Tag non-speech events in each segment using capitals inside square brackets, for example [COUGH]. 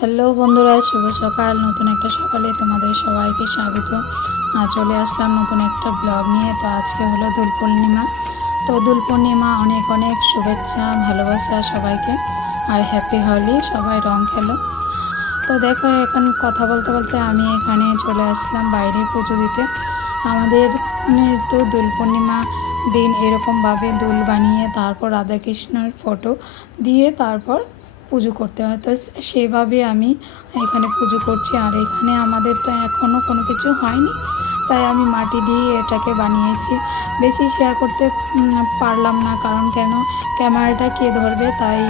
Hello বন্ধুরা, শুভ সকাল। নতুন একটা সকালে তোমাদের সবাইকে স্বাগত। চলে আসলাম নতুন একটা ব্লগ নিয়ে। তো আজকে হলো দোল পূর্ণিমা। তো দোল পূর্ণিমা অনেক অনেক শুভেচ্ছা, ভালোবাসা সবাইকে। আর হ্যাপি হলি সবাই রং খেলো। তো দেখো, এখন কথা বলতে বলতে আমি এখানে চলে আসলাম বাইরে পুজো দিতে। আমাদের তো দোল পূর্ণিমা দিন এরকমভাবে দোল বানিয়ে, তারপর রাধাকৃষ্ণের ফটো দিয়ে, তারপর পুজো করতে হয়। তো সেভাবে আমি এখানে পুজো করছি। আর এখানে আমাদের তো এখনও কোনো কিছু হয়নি। তাই আমি মাটি দিয়ে এটাকে বানিয়েছি। বেশি শেয়ার করতে পারলাম না। কারণ কেন? ক্যামেরাটা কে ধরবে? তাই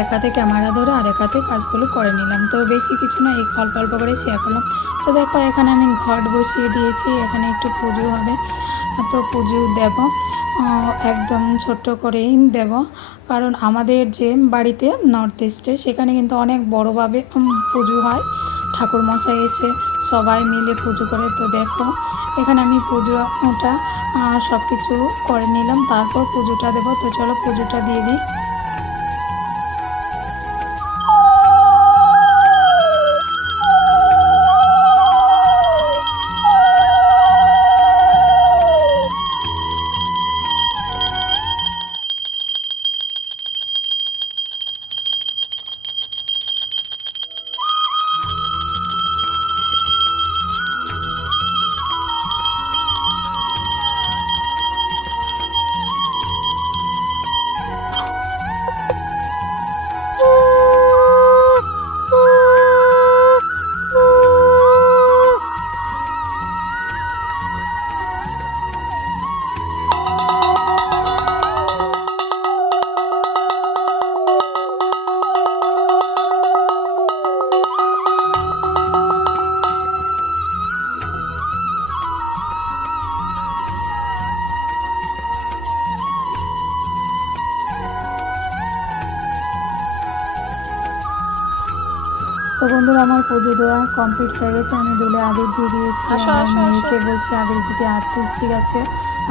এক হাতে ক্যামেরা ধরে আর এক হাতে কাজগুলো করে নিলাম। তো বেশি কিছু না এই অল্প অল্প করে শেয়ার করলাম। তো দেখো, এখানে আমি ঘট বসিয়ে দিয়েছি। এখানে একটু পুজো হবে। তো পুজো দেব। একদম ছোট্ট করেই দেব। কারণ আমাদের যে বাড়িতে নর্থ ইস্টে সেখানে কিন্তু অনেক বড়োভাবে পুজো হয়। ঠাকুর মশাই এসে সবাই মিলে পুজো করে। তো দেখো, এখানে আমি পুজোটা সব কিছু করে নিলাম। তারপর পুজোটা দেবো। তো চলো পুজোটা দিয়ে দিই। বন্ধুরা আমার পুজো দেওয়া কমপ্লিট হয়ে গেছে। আমি দোলে আবির দিয়ে দিয়েছি আমার। মেয়েকে বলছি আবির দিতে আর তুলসী গাছে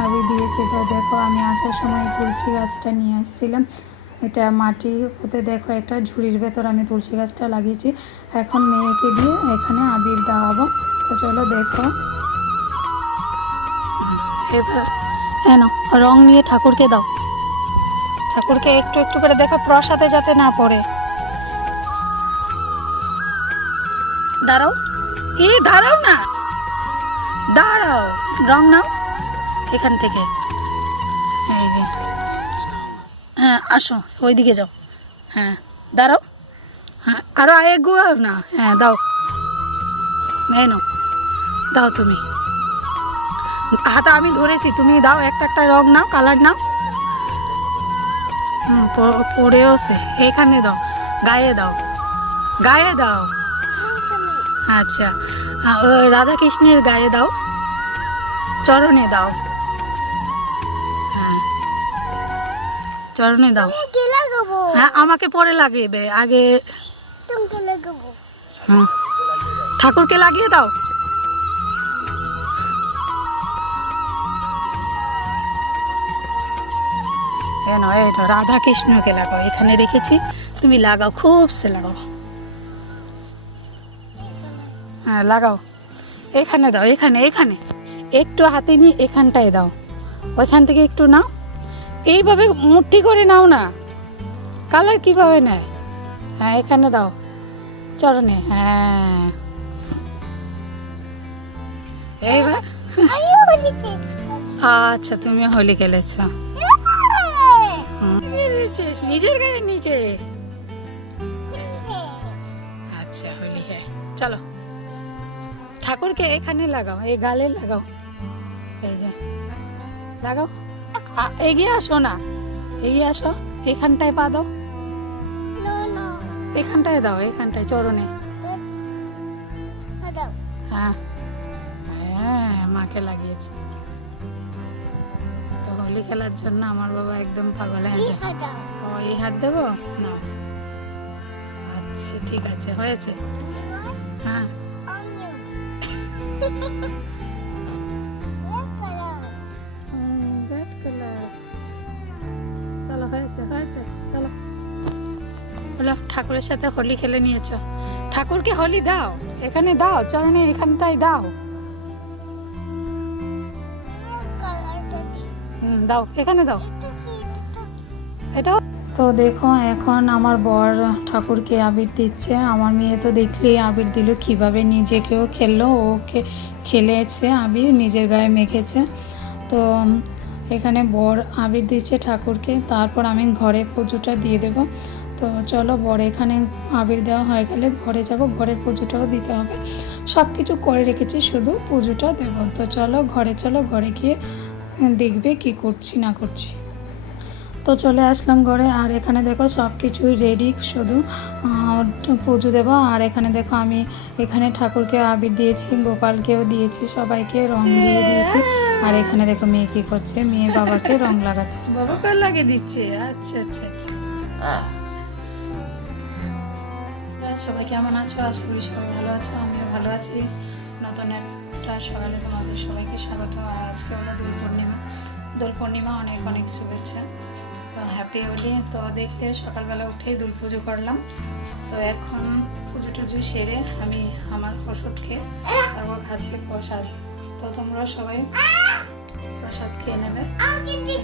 আবির দিয়েছি। তো দেখো আমি আসার সময় তুলসী গাছটা নিয়ে আসছিলাম। এটা মাটি হতে দেখো একটা ঝুড়ির ভেতর আমি তুলসী গাছটা লাগিয়েছি। এখন মেয়েকে দিয়ে এখানে আবির দেওয়াবো। তো চলো দেখো। এবার হ্যাঁ রং নিয়ে ঠাকুরকে দাও। ঠাকুরকে একটু একটু করে দেখো প্রসাদে যাতে না পড়ে। দাঁড়াও। এ দাঁড়াও না। দাঁড়াও। রং নাও। এখান থেকে। হ্যাঁ আসো। ওইদিকে যাও। হ্যাঁ দাঁড়াও। হ্যাঁ আরও এগো না। হ্যাঁ দাও। এই নাও। দাও তুমি। হাতা আমি ধরেছি। তুমি দাও একটা একটা রং নাও কালার নাও। হুম, প- পড়েও সে। এখানে দাও। গায়ে দাও। গায়ে দাও। আচ্ছা। আ- ও রাধা কৃষ্ণের গায়ে দাও। চরণে দাও। হ্যাঁ। চরণে দাও। হ্যাঁ আমাকে পরে লাগিয়ে আগে হুম। ঠাকুরকে লাগিয়ে দাও। কেন এটা রাধা কৃষ্ণকে লাগাও। এখানে রেখেছি। তুমি লাগাও খুব সে লাগাও। হ্যাঁ লাগাও। এখানে দাও, এখানে এখানে। একটু হাতে নিয়ে এখানটায় দাও। ওইখান থেকে একটু নাও। এইভাবে মুঠি করে নাও না। কালার কীভাবে নেয়? হ্যাঁ এখানে দাও। চরণে হ্যাঁ। আচ্ছা তুমি হোলি খেলেছ। নিজের গায়ে নিচে আচ্ছা হোলি হ্যাঁ চলো। ঠাকুরকে এখানে লাগাও, এই গালে লাগাও। এই যে, লাগাও। এগিয়ে আসো না, এগিয়ে আসো, এখানটায় পা দাও। এখানটায় দাও, এখানটায়, চরণে। হ্যাঁ হ্যাঁ মাকে লাগিয়েছে। তো হোলি খেলার জন্য আমার বাবা একদম পাগল। হ্যাঁ দে। হোলি হাত দেবো? না। আচ্ছা ঠিক আছে, হয়েছে। হ্যাঁ। ঠাকুরের সাথে হোলি খেলে নিয়েছো? ঠাকুরকে হোলি দাও এখানে দাও চরণে এখানটাই দাও। দাও এখানে দাও। তো দেখো, এখন আমার বর ঠাকুরকে আবির দিচ্ছে। আমার মেয়ে তো দেখলেই আবির দিল, কীভাবে নিজেকেও খেললো, ওকে খেলেছে আবির, নিজের গায়ে মেখেছে। তো এখানে বর আবির দিচ্ছে ঠাকুরকে, তারপর আমি ঘরে পুজোটা দিয়ে দেব। তো চলো, বর এখানে আবির দেওয়া হয়ে গেলে ঘরে যাব, ঘরের পুজোটাও দিতে হবে। সব কিছু করে রেখেছি, শুধু পুজোটা দেবো। তো চলো, ঘরে চলো, ঘরে গিয়ে দেখবে কি করছি, না করছি। তো চলে আসলাম ঘরে আর এখানে দেখো সব কিছুই রেডি শুধু পুজো দেবো। আর এখানে দেখো আমি এখানে ঠাকুরকে আবির দিয়েছি গোপালকেও দিয়েছি সবাইকে রং দিয়ে দিয়েছি। আর এখানে দেখো মেয়ে কি করছে মেয়ে বাবাকে রং লাগাচ্ছে। বাবা কার লাগে দিচ্ছে? আচ্ছা আচ্ছা আচ্ছা। সবাই কেমন আছো? আশা করি সবাই ভালো আছো আমিও ভালো আছি। নতুন একটা সকালে তোমাদের সবাইকে স্বাগত। আর আজকে হলো দোল পূর্ণিমা দোল পূর্ণিমা অনেক অনেক শুভেচ্ছা। তো হ্যাপি হোলি তো দেখলে সকালবেলা উঠেই দোল পুজো করলাম। তো এখন পুজো টুজো সেরে আমি আমার ওষুধ খেয়ে তারপর খাচ্ছি প্রসাদ। তো তোমরা সবাই প্রসাদ খেয়ে নেবে। দেখি।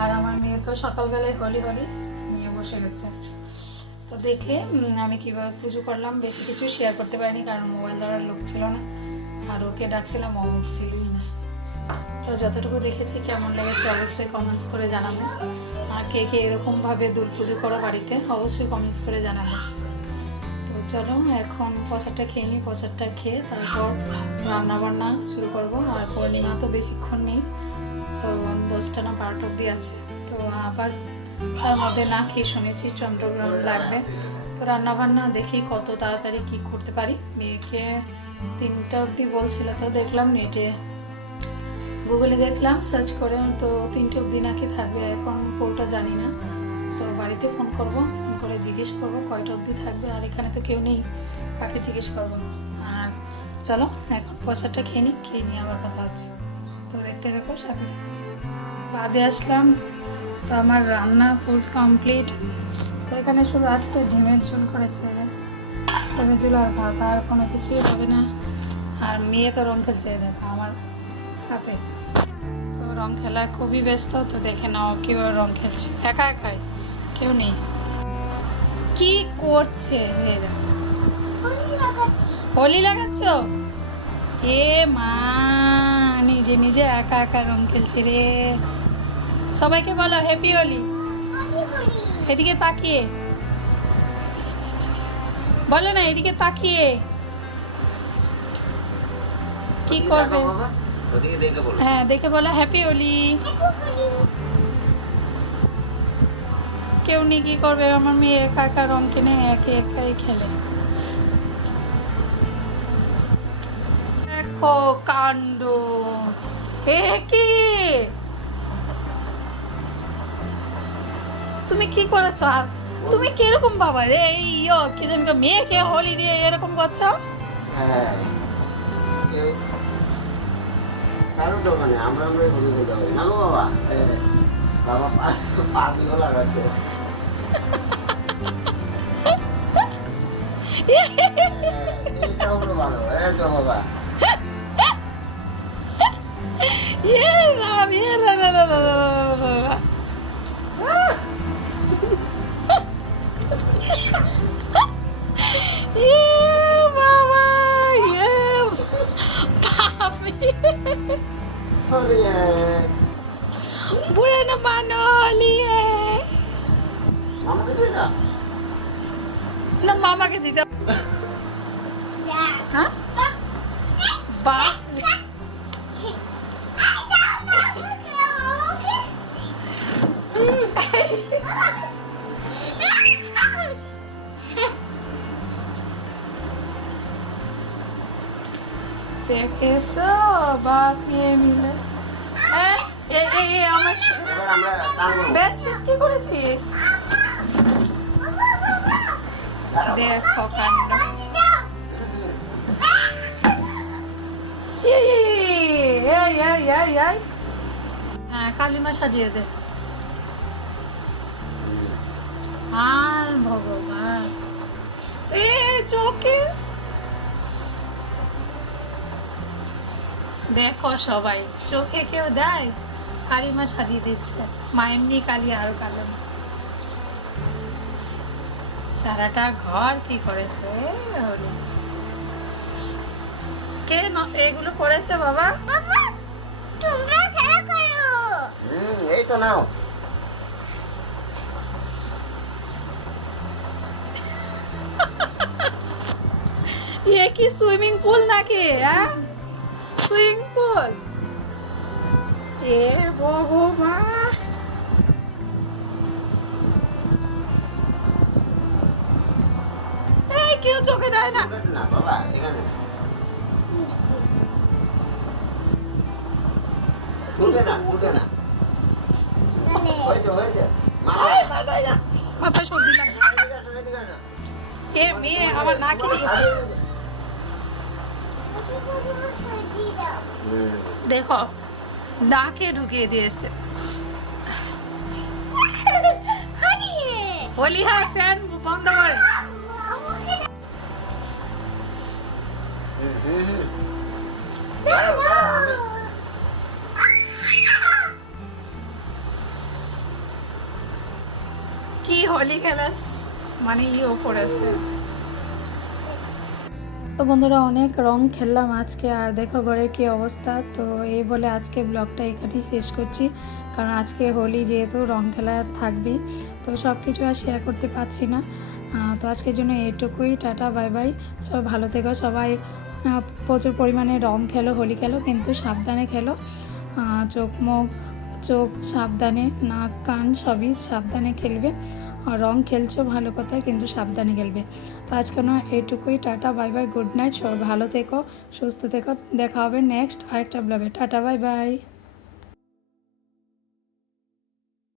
আর আমার মেয়ে তো সকালবেলায় হলি হলি নিয়ে বসে গেছে। তো দেখে আমি কীভাবে পুজো করলাম, বেশি কিছু শেয়ার করতে পারিনি, কারণ মোবাইল ধরার লোক ছিল না। আর ওকে ডাকছিলাম, ও উঠছিলই না। তো যতটুকু দেখেছি, কেমন লেগেছে অবশ্যই কমেন্টস করে জানাবে। আর কে কে এরকমভাবে দূর পুজো করো বাড়িতে, অবশ্যই কমেন্টস করে জানাবে। তো চলো, এখন প্রসাদটা খেয়ে নিই প্রসাদটা খেয়ে তারপর রান্না বান্না শুরু করব। আর পূর্ণিমা তো বেশিক্ষণ নেই, তো দশটা না বারোটা অব্দি আছে। তো আবার তার মধ্যে না খেয়ে শুনেছি চন্দ্রগ্রহণ লাগবে। তো রান্না বান্না দেখি কত তাড়াতাড়ি কি করতে পারি। মেয়েকে তিনটা অব্দি বলছিল তো, দেখলাম নেটে গুগলে দেখলাম সার্চ করে, তো তিনটে অব্দি নাকি থাকবে, এখন পুরোটা জানি না। তো বাড়িতে ফোন করব ফোন করে জিজ্ঞেস করব, কয়টা অবধি থাকবে, আর এখানে তো কেউ নেই, কাকে জিজ্ঞেস করব আর চলো, এখন পয়সাটা খেয়ে নিই, খেয়ে নিয়ে আবার কথা হচ্ছে। তো দেখতে দেখো সাথে। বাদে আসলাম, তো আমার রান্না ফুল কমপ্লিট তো এখানে শুধু আজকে ডিমের ঝোল করেছে। ডিমের ঝোল আর ভাত, আর কোনো কিছুই হবে না। আর মেয়ে তো রং খেলছে দেখো, আমার হাতে তো রং খেলা খুবই ব্যস্ত তো দেখে নাও কীভাবে রং খেলছে। একা একাই? কেউ নেই? কি করছে হোলি লাগাচ্ছ। এ মা নিজে নিজে একা একা রং খেলছে রে। সবাইকে বলো হ্যাপি হোলি। এদিকে তাকিয়ে। বলে না এদিকে তাকিয়ে। কি করবে? হ্যাঁ দেখে বলো। হ্যাপি হোলি কেউ নেই কি করবে? আমার মেয়ে একা একা রং কিনে একে একাই খেলে। দেখো কাণ্ড। এ কি? তুমি কি করেছ? আর তুমি কীরকম বাবা রে? এই ইয়ো কি মেয়েকে হোলি দিয়ে এরকম করছ? হ্যাঁ। কারও দরকার আমরা আমরা বলি খেতে হবে না গো বাবা? yeah. Buena manoli. আমাকে না মামাকে দিতে হ্যাঁ বাহ দেখেছ বাপ মেয়ে মিলে। হ্যাঁ, কি করেছিস? দেখো কান্ড হ্যাঁ কালিমা সাজিয়ে দে। আর ভগবান। এ চোখে দেখো সবাই চোখে কেউ দেয়? কালিমা সাজিয়ে দিচ্ছে। মা এমনি কালি আরও কালো। সারাটা ঘর কি করেছে। কে এগুলো করেছে বাবা? বাবা তোমরা খেলা করো। এই তো নাও। [LAUGHS] ये কি সুইমিং পুল নাকি হ্যাঁ? সুইমিং পুল এ ভগবান। এই কেউ চোখে দেয় না। না বাবা এখানে। উঠবে না উঠবে না। মানে? হয়েছে হয়েছে। মাথায় সর্দি লাগে এদিকে আসো, এদিকে আসো। এ মেয়ে আমার দাও হুম। দেখো, নাকে ঢুকিয়ে দিয়েছে। বলি হ্যাঁ ফ্যান বন্ধ করে। কি হোলি খেলাস মানে ইও করেছে তো বন্ধুরা অনেক রং খেললাম আজকে, আর দেখো ঘরের কি অবস্থা। তো এই বলে আজকে ব্লগটা এখানেই শেষ করছি, কারণ আজকে হোলি যেহেতু রং খেলা থাকবেই, তো সব কিছু আর শেয়ার করতে পারছি না। তো আজকের জন্য এটুকুই, টাটা বাই বাই সব ভালো থেকো, সবাই প্রচুর পরিমাণে রং খেলো, হোলি খেলো, কিন্তু সাবধানে খেলো। চোখ, মুখ, চোখ সাবধানে, নাক, কান সবই সাবধানে খেলবে। রং খেলছো ভালো কথা কিন্তু সাবধানে খেলবে। তো আজকে না এইটুকুই, tata, bye bye, good night সব ভালো থেকো, সুস্থ থেকো। দেখা হবে নেক্সট আরেকটা ব্লগে। Tata, bye bye.